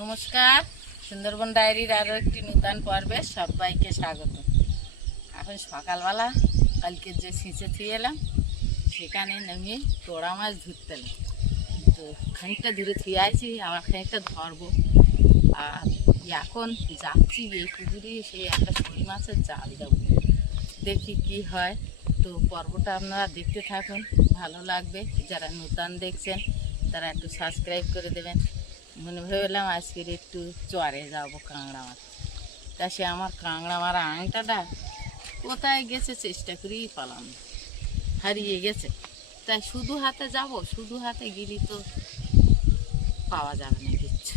নমস্কার, সুন্দরবন ডায়েরির আরও একটি নূতন পর্বে সবাইকে স্বাগত। এখন সকালবেলা কালকে যে ছিঁচে থুয়ে এলাম সেখানে নেমে তোড়া মাছ ধরতে এলাম। তো খানিকটা দূরে থুয়ে আছি, আবার খানিকটা ধরবো। আর এখন যাচ্ছি এই পুকুরে, সেই একটা শোল মাছের জাল দেবো, দেখি কি হয়। তো পর্বটা আপনারা দেখতে থাকুন, ভালো লাগবে। যারা নূতন দেখছেন তারা একটু সাবস্ক্রাইব করে দেবেন। মনে ভেবেলাম আজকের একটু চরে যাব কাঁকড়া মাছ। তা সে আমার কাঁকড়া মারা আংটাটা কোথায় গেছে চেষ্টা করেই পালাম না, হারিয়ে গেছে। তাই শুধু হাতে যাব, শুধু হাতে গেলি তো পাওয়া যাবে না কিচ্ছু।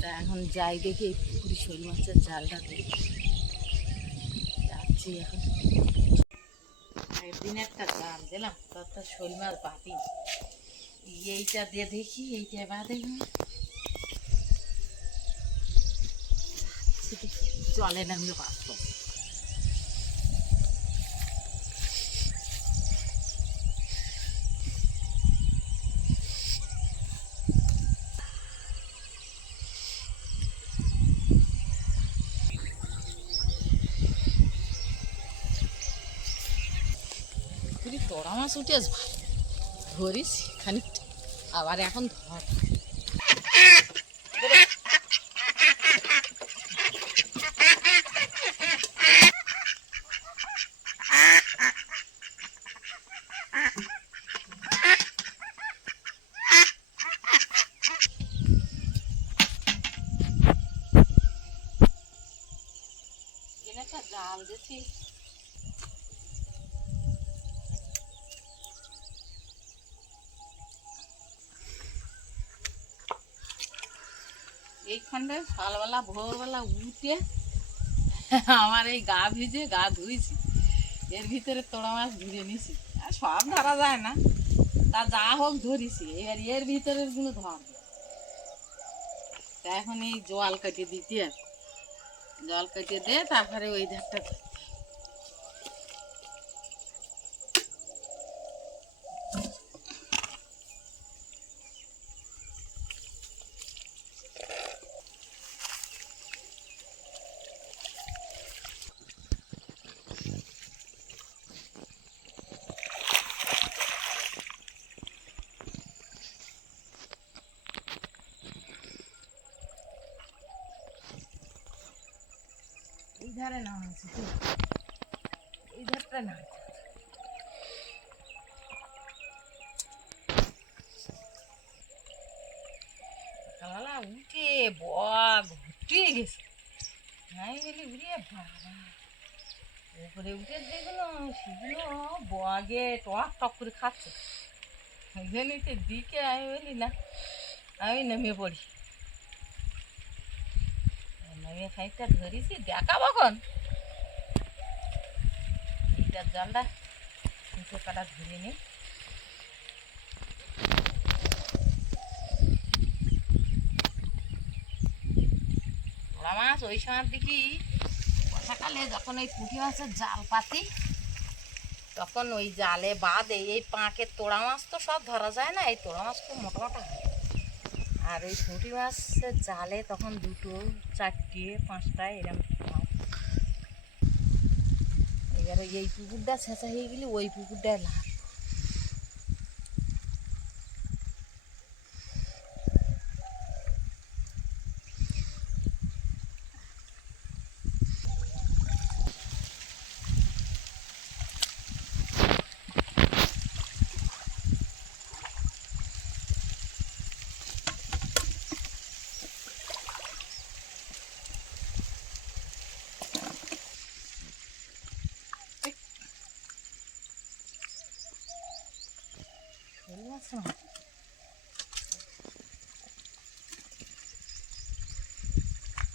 তা এখন যাই দেখি এই পুকুরি শোল মাছের জালটা দেখি। যাচ্ছি এখন। একদিন একটা জাল দিলাম, তত শোল মাছ বাতি এইটা দিয়ে দেখি, এইটা বাদে জলে নামলে বাঁচব। তোড়া মাছ উঠে আসবে, ধরিস খানিকটা, আবার এখন ধর। একটা জাল দিয়েছি, এইখানটা সকালবেলা ভোরবেলা উঠে আমার এই গা ভিজে গা ধুইছি, এর ভিতরে তোড়া মাছ ধরে নিছি। আর সব ধরা যায় না, তা যা হোক ধরিছি। এবার এর ভিতরের গুলো ধরবে। তা এখন এই জল কাটিয়ে দিতে হবে, জল কাটিয়ে দিয়ে তারপরে ওই ধারটা ধরতে। এই ধারে না আছে, এই ধারটা না। সকালবেলা উঠে বক ঘুরতে গেছে, আমি বলি উড়িয়ে বাবা, উপরে উঠে দেখলো সেগুলো বগে টক টক করে খাচ্ছে। জমিতে দিকে আমি বলি না, আমি নেমে পড়ি। নেমে খানিকটা ধরেছি, দেখাবো কখন এইটার জালটা নিচে কাটা ধরে নি। ওরা মাছ ওই সময় দেখি বর্ষাকালে যখন ওই পুঁটি মাছের জাল পাতি, তখন ওই জালে বাদে এই পাঁকের তোড়া মাছ তো সব ধরা যায় না, এই তোড়া মাছ খুব মোটা মোটা হয়। আর এই পুঁটি মাছের জালে তখন 2, 4, 5টা এরকম মাছ। এবারে এই পুকুরটা ছেঁচা হয়ে গেলে ওই পুকুরটায় লাভ।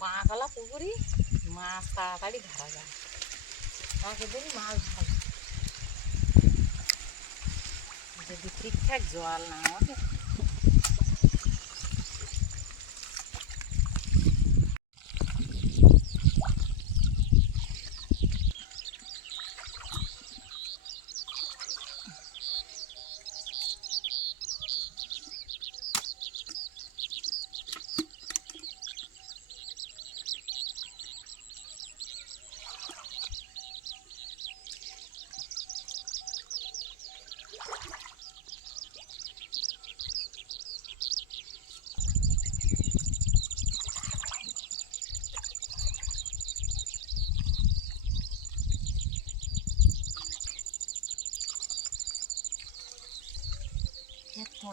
পাঁকলা পুকুরি মাছ তাড়াতাড়ি ধরা যায়, তাকে ধরি মাছ ভালো। যদি ঠিকঠাক জল না আমাকে।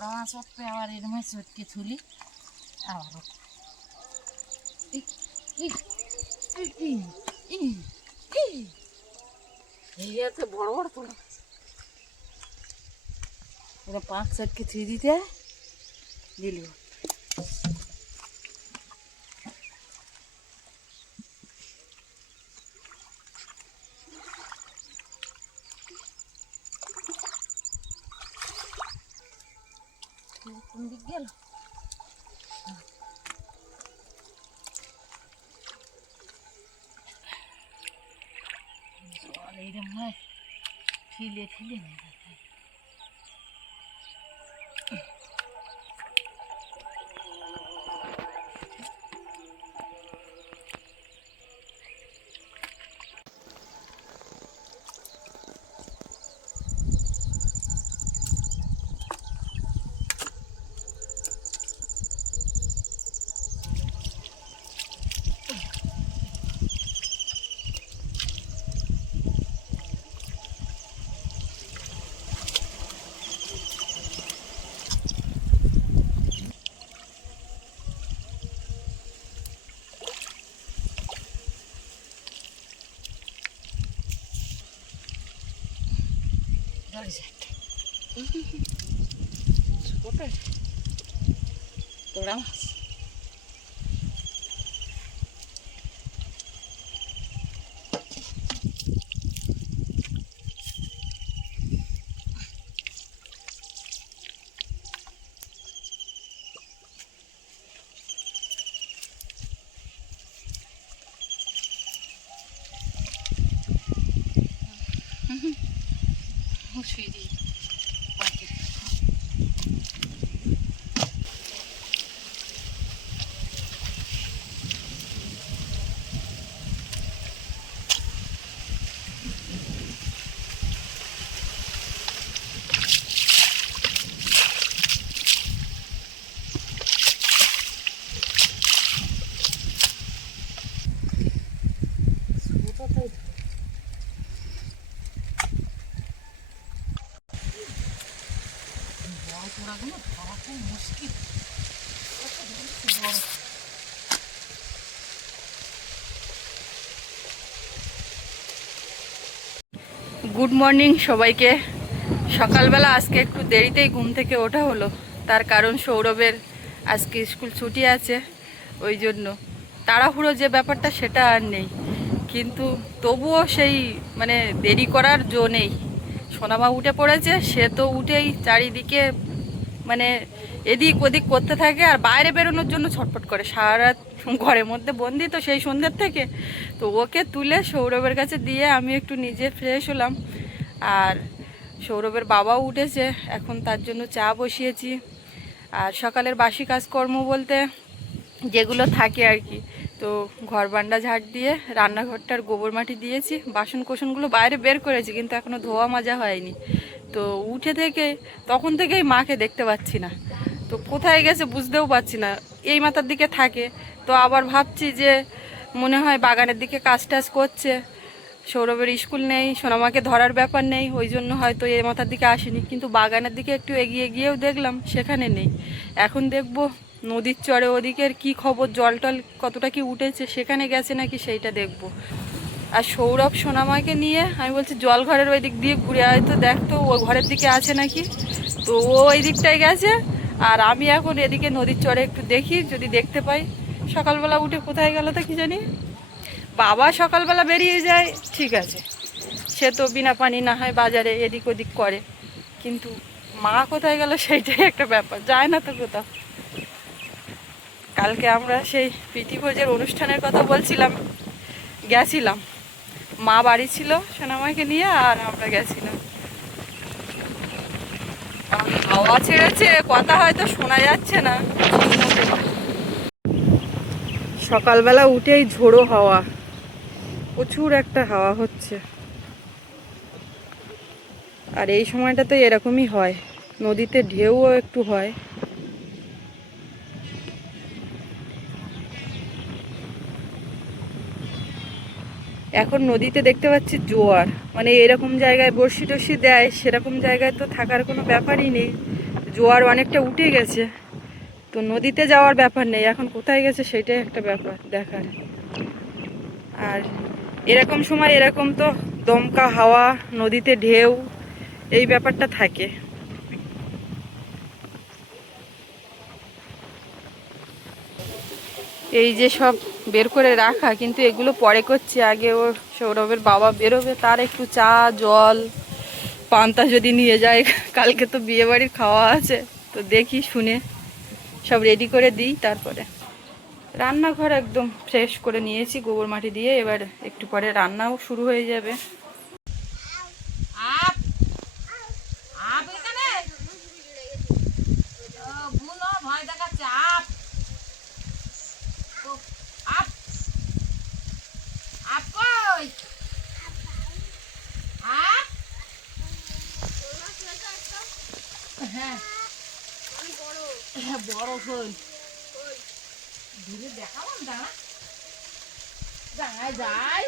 তোড়া মাছ উঠবে আবার এর মাছ চটকে তুলি আবার এই আছে বড় বড় তোড়া মাছ ওরা 5-4কে থুই দিতে দিল কোন দিক গেল জল এইরকম হয় ঠিলে ঠিলে নিয়ে যেতে তোড়া মাছ শুয়ে দিই তোড়াগুলো ধরা খুব মুশকিল বড় গুড মর্নিং সবাইকে। সকালবেলা আজকে একটু দেরিতেই ঘুম থেকে ওঠা হলো, তার কারণ সৌরভের আজকে স্কুল ছুটি আছে, ওই জন্য তাড়াহুড়ো যে ব্যাপারটা সেটা আর নেই, কিন্তু তবুও সেই মানে দেরি করার জো নেই। সোনামা উঠে পড়েছে, সে তো উঠেই চারিদিকে মানে এদিক ওদিক করতে থাকে আর বাইরে বেরোনোর জন্য ছটফট করে, সারা রাত ঘরের মধ্যে বন্দি তো সেই সন্ধ্যের থেকে। তো ওকে তুলে সৌরভের কাছে দিয়ে আমি একটু নিজে ফ্রেশ হলাম, আর সৌরভের বাবাও উঠেছে, এখন তার জন্য চা বসিয়েছি। আর সকালের বাসি কাজকর্ম বলতে যেগুলো থাকে আর কি, তো ঘর বান্ডা ঝাড় দিয়ে রান্নাঘরটার গোবর মাটি দিয়েছি, বাসন কোসনগুলো বাইরে বের করেছি কিন্তু এখনও ধোয়া মাজা হয়নি। তো উঠে থেকে তখন থেকেই মাকে দেখতে পাচ্ছি না, তো কোথায় গেছে বুঝতেও পারছি না, এই মাথার দিকে থাকে। তো আবার ভাবছি যে মনে হয় বাগানের দিকে কাজ টাজ করছে, সৌরভের স্কুল নেই, সোনামাকে ধরার ব্যাপার নেই, ওই জন্য হয়তো এই মাথার দিকে আসেনি, কিন্তু বাগানের দিকে একটু এগিয়ে গিয়েও দেখলাম সেখানে নেই। এখন দেখব নদীর চরে ওদিকের কি খবর, জল টল কতটা কি উঠেছে, সেখানে গেছে নাকি সেইটা দেখব। আর সৌরভ সোনামাকে নিয়ে আমি বলছি জল ঘরের ওই দিক দিয়ে ঘুরে হয়তো দেখতো ও ঘরের দিকে আছে নাকি, তো ও ওই দিকটায় গেছে, আর আমি এখন এদিকে নদীর চরে একটু দেখি যদি দেখতে পাই। সকালবেলা উঠে কোথায় গেল তো কি জানি। বাবা সকালবেলা বেরিয়ে যায় ঠিক আছে, সে তো বিনা পানি না হয় বাজারে এদিক ওদিক করে, কিন্তু মা কোথায় গেল সেইটাই একটা ব্যাপার, যায় না তো কোথাও। কালকে আমরা সেই প্রীতি ভোজের অনুষ্ঠানের কথা বলছিলাম, গেছিলাম, মা বাড়ি ছিল সোনামাকে নিয়ে, আর আমরা গেছিলাম। হাওয়া ছেড়েছে, কথা হয়তো শোনা যাচ্ছে না। সকালবেলা উঠেই ঝোড়ো হাওয়া, প্রচুর একটা হাওয়া হচ্ছে, আর এই সময়টা তো এরকমই হয়, নদীতে ঢেউও একটু হয়। এখন নদীতে দেখতে পাচ্ছি জোয়ার, মানে এরকম জায়গায় বড়শি টর্শি দেয়, সেরকম জায়গায় তো থাকার কোনো ব্যাপারই নেই, জোয়ার অনেকটা উঠে গেছে, তো নদীতে যাওয়ার ব্যাপার নেই, এখন কোথায় গেছে সেটাই একটা ব্যাপার দেখার। আর এরকম সময় এরকম তো দমকা হাওয়া, নদীতে ঢেউ, এই ব্যাপারটা থাকে। এই যে সব বের করে রাখা, কিন্তু এগুলো পরে করছি, আগে ও সৌরভের বাবা বেরোবে, তার একটু চা জল পান্তা যদি নিয়ে যায়, কালকে তো বিয়ে বাড়ির খাওয়া আছে, তো দেখি শুনে সব রেডি করে দিই। তারপরে রান্নাঘর একদম ফ্রেশ করে নিয়েছি গোবর মাটি দিয়ে, এবার একটু পরে রান্নাও শুরু হয়ে যাবে। বড় হই ধীরে দেখালাম, দাঁড়া দাঁড়ায় যাই।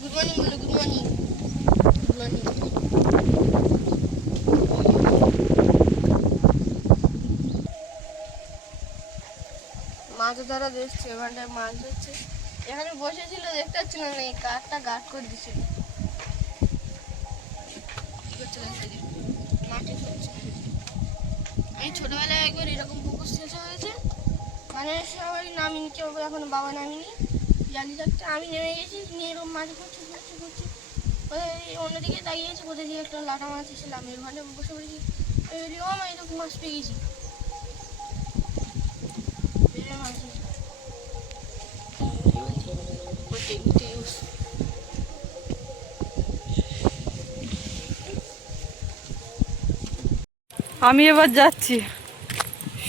গুড মর্নিং বলো, গুড মর্নিং, গুড মর্নিং। মাছ ধরা দেখছে, ওখানটায় মাছ ধরছে, এখানে বসেছিল দেখতে পাচ্ছিল না, এই কাঠটা গার্ড করে দিছিল। আমি ছোটবেলায় একবার এরকম পুকুর শেষ হয়েছে, মানে সবাই নামিনি, কেউ এখন বাবা নামিনি, জানি থাকতে আমি নেমে গেছি, নিয়ে এরকম মাছ করছি করছি করছি, অন্যদিকে তাকিয়ে গেছি, কোথায় দিয়ে একটা লাটা মাছ এসেছিলাম, আমি ওখানে বসে পড়েছি, আমি ও আমি এরকম মাছ পেয়ে গেছি, মাছ আমি এবার যাচ্ছি,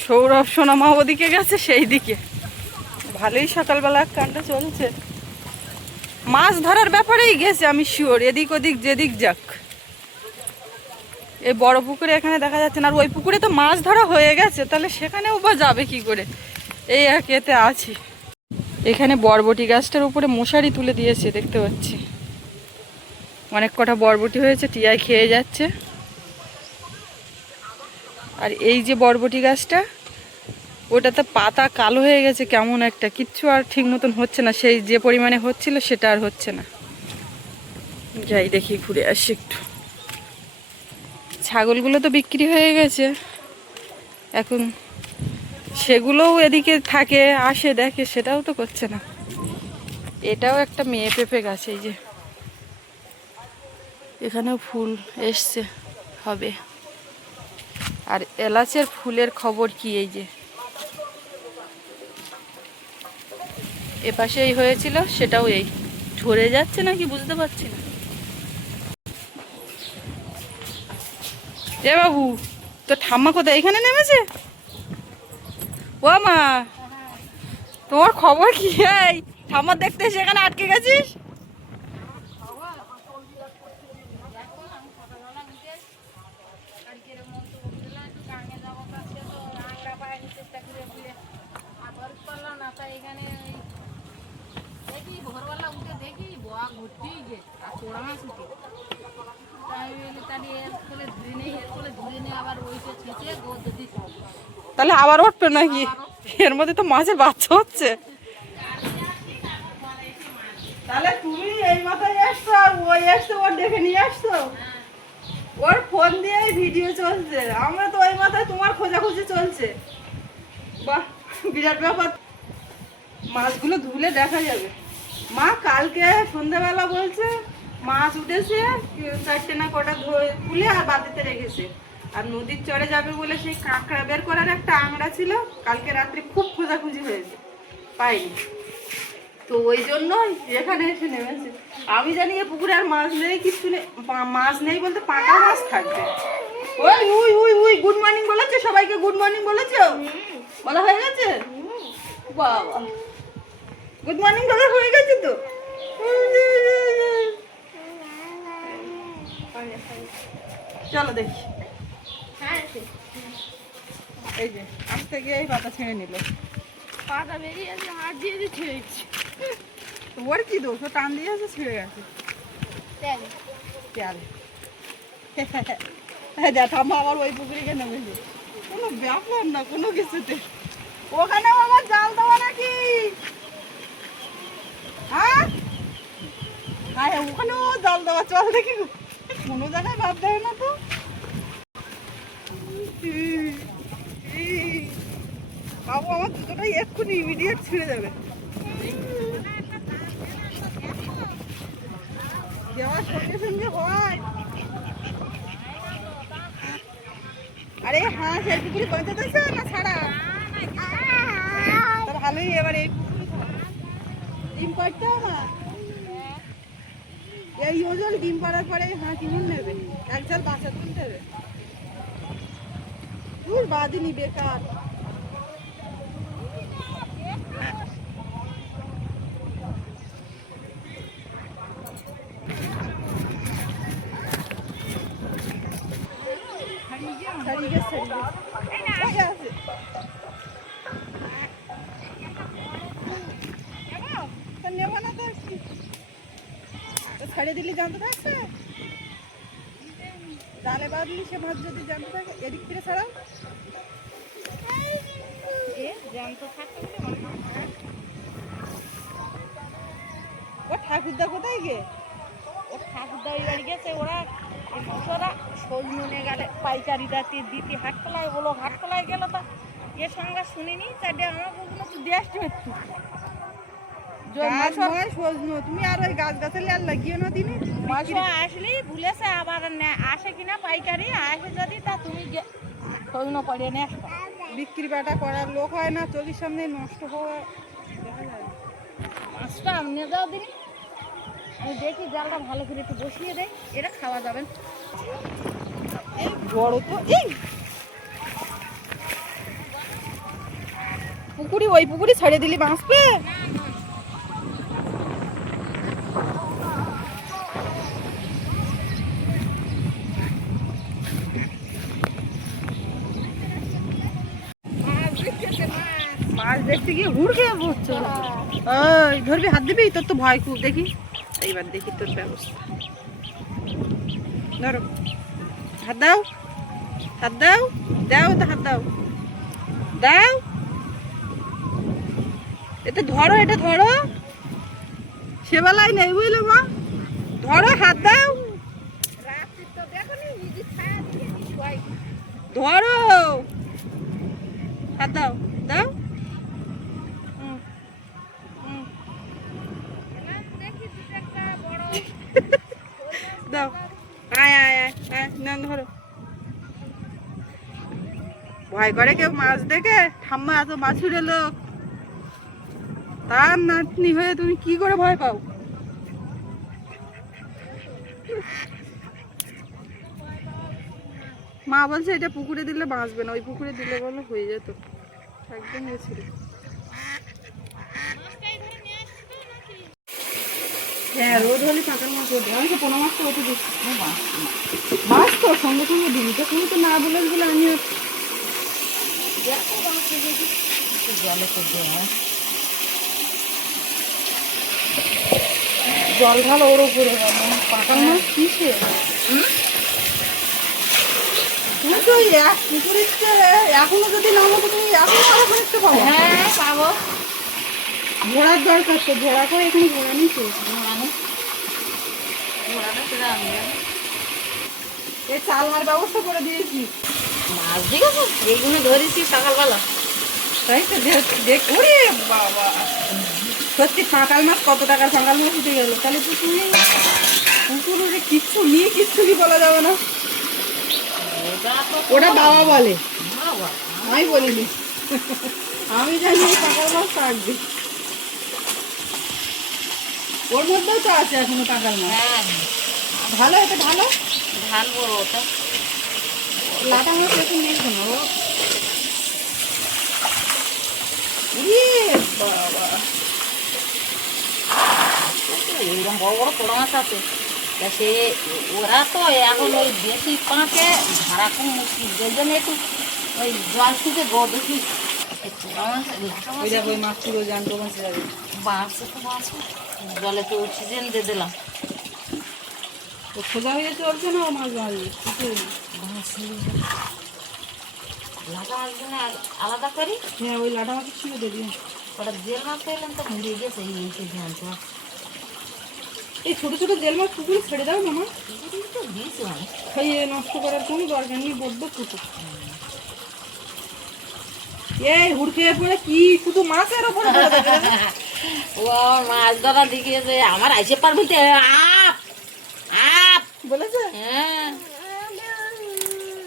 সৌরভ সোনামা ওদিকে গেছে সেই দিকে। ভালোই সকালবেলা কান্ডা চলছে, মাছ ধরার ব্যাপারেই গেছে আমি শিওর, এদিক ওদিক যেদিক যাক। এই বড় পুকুরে এখানে দেখা যাচ্ছে না, আর ওই পুকুরে তো মাছ ধরা হয়ে গেছে, তাহলে সেখানেও বা যাবে কি করে, এই এক এতে আছি। এখানে বরবটি গাছটার উপরে মশারি তুলে দিয়েছে দেখতে পাচ্ছি, অনেক কটা বরবটি হয়েছে, টিয়ায় খেয়ে যাচ্ছে। আর এই যে বরবটি গাছটা, ওটাতে পাতা কালো হয়ে গেছে কেমন একটা, কিচ্ছু আর ঠিক মতন হচ্ছে না, সেই যে পরিমাণে হচ্ছিল সেটা আর হচ্ছে না। যাই দেখি, ঘুরে আসি একটু। ছাগলগুলো তো বিক্রি হয়ে গেছে, এখন সেগুলোও এদিকে থাকে, আসে দেখে, সেটাও তো করছে না। এটাও একটা মেয়ে পেঁপে গাছ, এই যে এখানেও ফুল এসছে, হবে। আর এলাচের ফুলের খবর কি, এই যে এপাশেই হয়েছিল, সেটাও এই ঝরে যাচ্ছে নাকি বুঝতে পারছি না। এ বাবু, তো ঠাম্মা কোথায়, এখানে নেমেছে? ও মা, তোমার খবর কি? এই ঠাম্মা দেখতে সেখানে আটকে গেছিস? ভোরবেলা উঠে দেখি বয়া ঘুরতেই যে আর চোড়া মাছ উঠে, তাহলে আবার উঠবে নাকি? এর মধ্যে তো মাছের বাচ্চা হচ্ছে। তাহলে তুমি এই মাথায় আসছো আর ওই আসছো, ওর দেখে নিয়ে আসছো, ওর ফোন দিয়ে ভিডিও চলছে, আমরা তো ওই মাথায় তোমার খোঁজাখুঁজি চলছে। বাহ, বিরাট ব্যাপার। মাছগুলো ধুলে দেখা যাবে। মা কালকে সন্ধ্যাবেলা বলছে মাছ উঠেছে, 4টে না কটা তুলে আর বাতিতে রেখেছে, আর নদীর চরে যাবে বলে সেই কাঁকড়া বের করার একটা আংড়া ছিল, কালকে রাত্রে খুব খোঁজাখুঁজি হয়েছে, পাইনি, তো ওই জন্য এখানে এসে নেমেছে। আমি জানি এ পুকুরে আর মাছ নেই, কিছু নেই, মাছ নেই বলতে পাকা মাছ থাকবে। ওই we we we good morning বলেছে সবাইকে, গুড মর্নিং বলেছো, বলা হয়ে গেছে? বাবা, গুড মর্নিং বলা হয়ে গেছে তো। চলো দেখি, এই যে আজ থেকে এই পাতা ছেড়ে নিল, পাতা বেরিয়ে আছে, হাত দিয়ে দিয়ে ছেড়ে দিচ্ছি। ওর কি দোষ, ও টান দিয়ে আছে ছিঁড়ে গেছে। তেল হ্যাঁ যা ঠাম্মা আবার ওই পুকুরিকে নেমেছে, কোনো ব্যাপার না কোনো কিছুতে। ওখানে আবার জাল দেওয়া নাকি? হ্যাঁ হ্যাঁ ওখানেও জাল দেওয়া, চল দেখি কোনো জায়গায় ভাব দেয় না তো। বাবু আমার দুটোটাই এক্ষুনি ইমিডিয়েট ছিঁড়ে যাবে। দেওয়ার সঙ্গে সঙ্গে হয়। আরে হ্যাঁ সেই পুকুরি বাঁচাতেছে না ছাড়া? তা ভালোই, এবার এই ডিম পাড়তেও না, এই ওজন ডিম পাড়ার পরে হ্যাঁ কিনুন নেবে, এক জাল বাচ্চা তুলতে হবে। দূর বাদিনি বেকার। ছাড়িয়ে দিলি জানতে থাকছে, জালে বাঁধলি সে মাছ যদি জানতে থাকে। এদিক থেকে ছাড়াও, ও ঠাকুরদা কোথায় গে? ও ঠাকুরদা ওই বাড়ি গেছে, ওরা ওরা সজনে গেলে পাইকারিটা দিতে হাটতলায় বলো, হাটতলায় গেল তা এর সঙ্গে শুনিনি চারটে আমার বলবো তুই দিয়ে আসছি একটু তুমি আর ওই গাছ গাছালি আর লাগিয়ে না দিনি। মাসো আসলেই ভুলেছে আবার আসে কিনা পাইকারি আসে যদি তা তুমি সজনে পড়িয়ে নিয়ে আসবা। বিক্রি বাটা করার লোক হয় না, চোখের সামনে নষ্ট হওয়া দেখা যায়। মাছটা নিয়ে যাও দিনি, আমি দেখি জালটা ভালো করে একটু বসিয়ে দেয়, এটা খাওয়া যাবেন। এই বড় তো এই পুকুরি, ওই পুকুরি ছেড়ে দিলি বাঁচবে? মাছ দেখতে গিয়ে হুড় খেয়ে পড়ছে। ওই ধরবি, হাত দিবি? তোর তো ভয় খুব, দেখি এইবার দেখি তোর ব্যবস্থা। ধরো, হাত দাও, হাত দাও, দাও তো হাত দাও, দাও, এটা ধরো, এটা ধরো, সেবেলায় নেই বুঝলে মা, ধরো হাত দাও, ধরো হাত দাও, দাও, দাও, আয় আয় আয় আয়, না ধরো। ভয় করে কেউ মাছ দেখে? ঠাম্মা এত মাছুরে লোক, তার নাতনি হয়ে তুমি কি করে ভয় পাও? মা বলছে এটা পুকুরে দিলে বাঁচবে না, ওই পুকুরে দিলে বলে হয়ে যেত, একদম গেছিল। হ্যাঁ রোদ হলে কাঁটার মাছ ওঠে, আমি তো কোনো মাছটা ওঠে দিচ্ছি মাছ তো সঙ্গে সঙ্গে দিবি তো, তুমি তো না বলে বলে আমি জলে তো জল ঢাল ওর উপরে পাকাল মাছ কিসে? তুমি তো এক পুকুরের এখনো যদি নামো তো তুমি এখনো আরো খানিকটা পাবো। হ্যাঁ পাবো, ঘোড়ার দরকার তো, ঘোড়া করে এখানে ঘোড়া নিচ্ছে, ঘোড়াটা সেটা আমি এই চালনার ব্যবস্থা করে দিয়েছি। মাছ দেখেছো এইগুলো ধরেছি সকালবেলা, তাই তো দেখ, ওরে বাবা সত্যি কাঁকাল মাছ কত টাকার কাঁকাল মাছ উঠে গেল। তাহলে তো তুমি পুকুরে কিচ্ছু নিয়ে কিচ্ছু কি বলা যাবে না, ওটা বাবা বলে, আমি বলিনি। আমি জানি এই কাঁকাল মাছ থাকবে, ওর মধ্যেও তো আছে এখনো কাঁকাল মাছ। হ্যাঁ ভালো, এটা ভালো ঢালবো ওটা, লাটা মাছ এরকম নেই কেন? বাবা এইরকম বড় বড় পোড়া মাছ আছে, তা সে ওরা তো এখন ওই বেশি পাঁচে ধারা কম মুশকিল, যে জন্য একটু ওই জল শুকে গো দেখি পোড়া মাছ ওই দেখো ওই মাছ পুরো জানতো মাছ যাবে। বাঁচছে তো মাছ, জলে তো অক্সিজেন দিয়ে দিলাম। ও সোজা হয়ে চলছে না ও মাছ মারবে লাটা মাছগুলো আলাদা করি। হ্যাঁ ওই লাটা মাছের ছিল দেবি ওটা জেল মাছ পেলাম তো মুড়ে গেছে এই সিদ্ধান্ত। এই ছোটো ছোটো জেল মাছ পুকুরে ছেড়ে দাও মামা তো দিয়েছি মানে খাইয়ে নষ্ট করার কোনো দরকার নেই বড্ড পুকুর এই হুড় খেয়ে পড়ে কি শুধু মাছের ওপরে পড়ে থাকে রে? ও মাছ ধরা দেখিয়েছে আমার আইসে পারবি তো আপ আপ বলেছে হ্যাঁ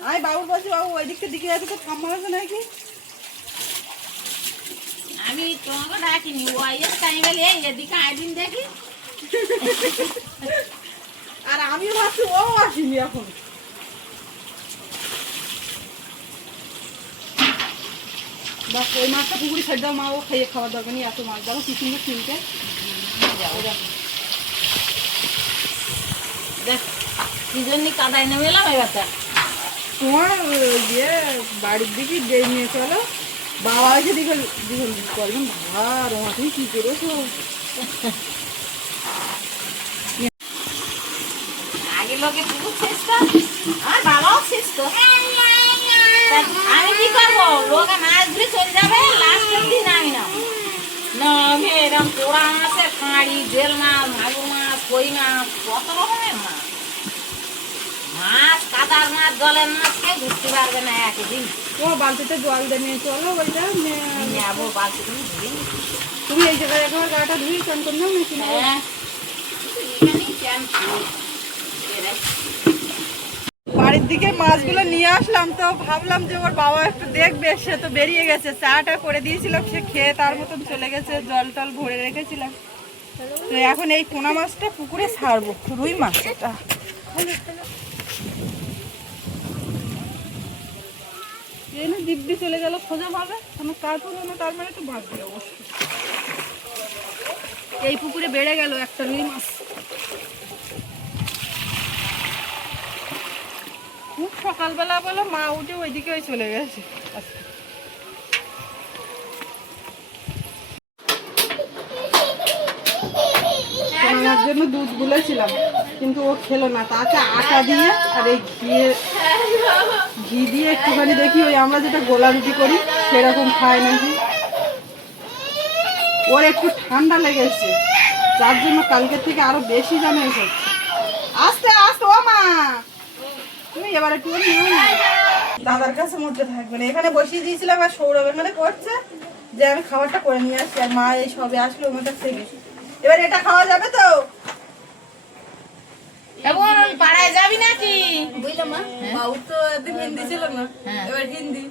আমি বাবুর পাশে বাবু ওই দিকটা দিকে আছে তো থাম্মা আছে নাকি আমি তোমাকে ডাকিনি ও আইয়ের টাইম বলে এদিকে আইদিন দেখি। আর আমিও ভাবছি ও আসিনি এখন বাস ওই মাছটা পুকুরে ছেড়ে দাও মা ও খাইয়ে খাওয়ার দরকার নেই এত মাছ দাও কি সুন্দর কিনতে দেখ কি জন্য কাদায় নেমে এলাম এবারটা। তোমার ইয়ে বাড়ির দিকে দিয়ে নিয়ে চলো বাবা এসে দিকে করবেন বাবা রমা তুমি কি করেছো আগে লোকে পুকুর শেষটা আমার বাবাও শেষ তো আমি কি করবো লোকে মাছ ধরে চলে যাবে লাস্টের দিন আমি না আমি এরকম পোড়া মাছের কাঁড়ি জেল মাছ মাগুর মাছ কই মাছ কত রকমের মাছ মাছ কাদার মাছ জলের মাছ কেউ ধরতে পারবে না একদিন। ও বালতিতে জল দিয়ে নিয়ে চলো ওইটা নেবো বালতি তুমি ধরে নি। তুমি এই জায়গায় একবার গাটা ধুয়ে চান করে নাও নাকি হ্যাঁ এখানেই চান করি। বাড়ির দিকে মাছগুলো নিয়ে আসলাম তো ভাবলাম যে ওর বাবা একটু দেখবে সে তো বেরিয়ে গেছে চাটা করে দিয়েছিলাম সে খেয়ে তার মতন চলে গেছে জল টল ভরে রেখেছিলাম তো এখন এই পোনা মাছটা পুকুরে ছাড়বো রুই মাছ এটা এই না দিব্যি চলে গেল খোঁজা পাবে কোনো কাজ হলো না তার মানে তো বাঁচবে অবশ্যই এই পুকুরে বেড়ে গেল একটা রুই মাছ খুব সকালবেলা বলো মা উঠে ওইদিকে ওই চলে গেছে আমার জন্য দুধ গুলেছিলাম কিন্তু ও খেলো না তাতে আটা দিয়ে আর এই ঘি দিয়ে একটুখানি দেখি ওই আমরা যেটা গোলা রুটি করি সেরকম খায় নাকি ওর একটু ঠান্ডা লেগেছে যার জন্য কালকের থেকে আরো বেশি জানে এসেছে আস্তে আস্তে ও মা তুমি এবার একটু দাদার কাছে মধ্যে থাকবে না এখানে বসিয়ে দিয়েছিলাম আর সৌরভ এখানে করছে যে আমি খাবারটা করে নিয়ে আসছি আর মা এই সবে আসলো আমার কাছ থেকে এবার এটা খাওয়া যাবে তো এবার পাড়ায় যাবি নাকি বুঝলাম মা বাবু তো একদিন হিন্দি ছিল না এবার হিন্দি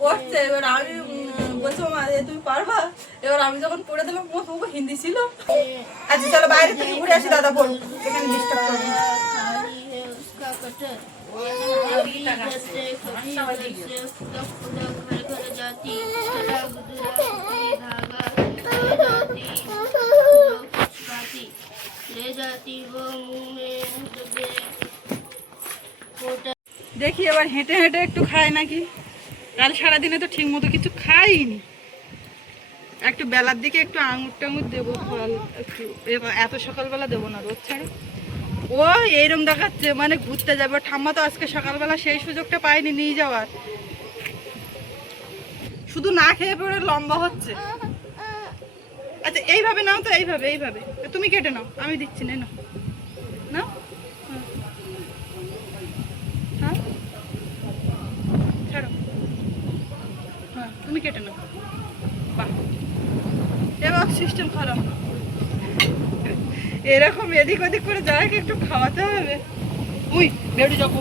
পড়ছে এবার আমি বলছো মা তুমি পারবা এবার আমি যখন পড়ে দিলাম তোমাকে হিন্দি ছিল আচ্ছা চলো বাইরে থেকে ঘুরে আসি দাদা বল এখানে ডিস্টার্ব করবি দেখি এবার হেঁটে হেঁটে একটু খায় নাকি কাল সারাদিনে তো ঠিক মতো কিছু খাইনি একটু বেলার দিকে একটু আঙুর টাঙুর দেবো ফল একটু এত সকালবেলা দেবো না রোদ ছাড়ে ও এইরকম দেখাচ্ছে মানে ঘুরতে যাবে ঠাম্মা তো আজকে সকালবেলা সেই সুযোগটা পাইনি নিয়ে যাওয়ার শুধু না খেয়ে পড়ে লম্বা হচ্ছে আচ্ছা এইভাবে নাও তো এইভাবে এইভাবে তুমি কেটে নাও আমি দিচ্ছি না না হ্যাঁ ছাড়ো হ্যাঁ তুমি কেটে নাও বাহ এবার সিস্টেম খারাপ এরকম এদিক ওদিক করে যাকে একটু খাওয়াতে হবে উই বেড়ে যাবো